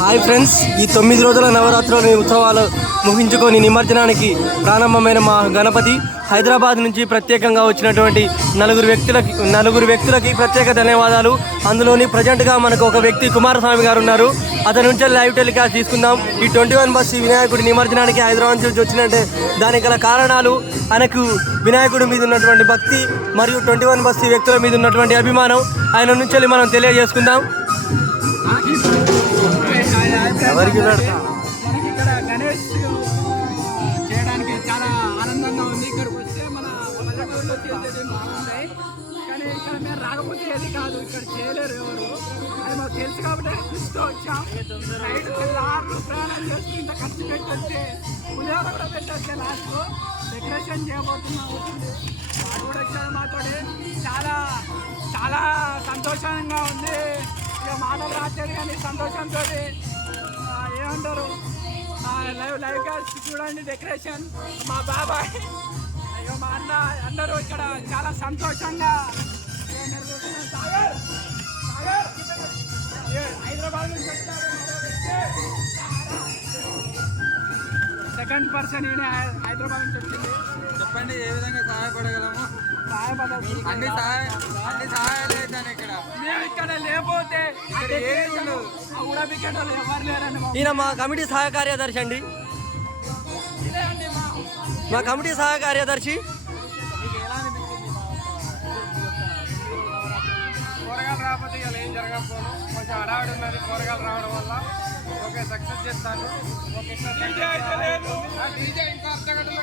Hi friends, ఈ 9 రోజుల నవరాత్రుల ఉత్సవాలు ముగించుకొని నిమజ్జనానికి ప్రారంభమైన మా గణపతి హైదరాబాద్ నుంచి ప్రత్యేకంగా వచ్చినటువంటి నలుగురు వ్యక్తులకి ప్రత్యేక ధన్యవాదాలు. అందులోని ప్రజెంట్గా మనకు ఒక వ్యక్తి కుమారస్వామి గారు ఉన్నారు. అతని నుంచి లైవ్ టెలికాస్ట్ తీసుకుందాం. ఈ 21 బస్సు వినాయకుడి నిమజ్జనానికి హైదరాబాద్ నుంచి వచ్చినట్టే దానికి గల కారణాలు, ఆయనకు వినాయకుడి మీద ఉన్నటువంటి భక్తి మరియు 21 బస్సు వ్యక్తుల మీద ఉన్నటువంటి అభిమానం ఆయన నుంచి మనం తెలియజేసుకుందాం. ఎవరికి ఇక్కడ గణేష్ చేయడానికి చాలా ఆనందంగా ఉంది. ఇక్కడికి వస్తే మన పల్లెటూరులో చేసేది బాగుంటాయి, కానీ ఇక్కడ మేము రాకపోతే ఏది కాదు, ఇక్కడ చేయలేరు ఎవరు. అది మాకు తెలుసు కాబట్టి చూస్తూ వచ్చాం. నైట్ తెల్లారు ప్రయాణం చేస్తూ ఇంత ఖర్చు పెట్టొస్తే పులిహోర కూడా పెట్టొస్తే లాస్ట్ డెకరేషన్ చేయబోతున్నా అవుతుంది. వాడు కూడా వచ్చాడు మాతో. చాలా చాలా సంతోషంగా ఉంది. ఇక మాటలు రాలేదు కానీ సంతోషంతో ఏమంటారు, లైవ్గా చూడండి డెకరేషన్. మా బాబాయ్ అయ్యో మా అన్న అందరూ ఇక్కడ చాలా సంతోషంగా హైదరాబాద్ నుంచి వచ్చారు. సెకండ్ పర్సన్ ఈయన హైదరాబాద్ నుంచి వచ్చింది. చెప్పండి, ఏ విధంగా సహాయపడగలము? అన్ని సహాయాలు అవుతాను ఇక్కడ. మేము ఇక్కడ లేకపోతే ఈయన మా కమిటీ సహాయ కార్యదర్శి అండి. మా కమిటీ సహాయ కార్యదర్శి. కూరగాయలు రాకపోతే ఇలా ఏం జరగకపోను. కొంచెం హడావిడి ఉన్నది కూరగాయలు రావడం వల్ల. ఓకే, సక్సెస్ చేస్తాను. ఓకే, ఇంకా అర్ధ గంటలో